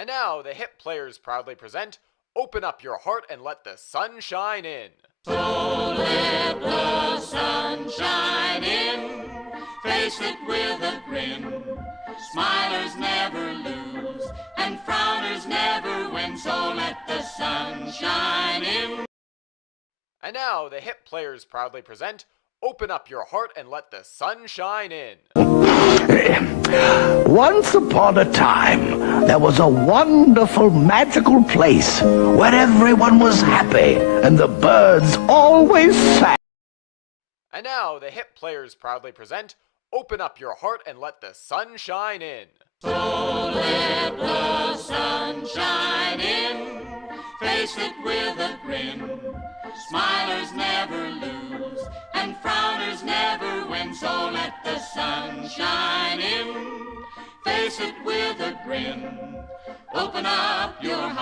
And now the Hip Players proudly present Open Up Your Heart and Let the Sun Shine In. So let the sun shine in, face it with a grin. Smilers never lose, and frowners never win. So let the sun shine in. And now the Hip Players proudly present Open Up Your Heart and Let the Sun Shine In. Once upon a time, there was a wonderful, magical place where everyone was happy and the birds always sang. And now the Hip Players proudly present Open Up Your Heart and Let the Sun Shine In. So let the sun shine in, face it with a grin. Smilers never lose, and frowners never win. So let the sun shine in, face it with a grin. Open up your heart.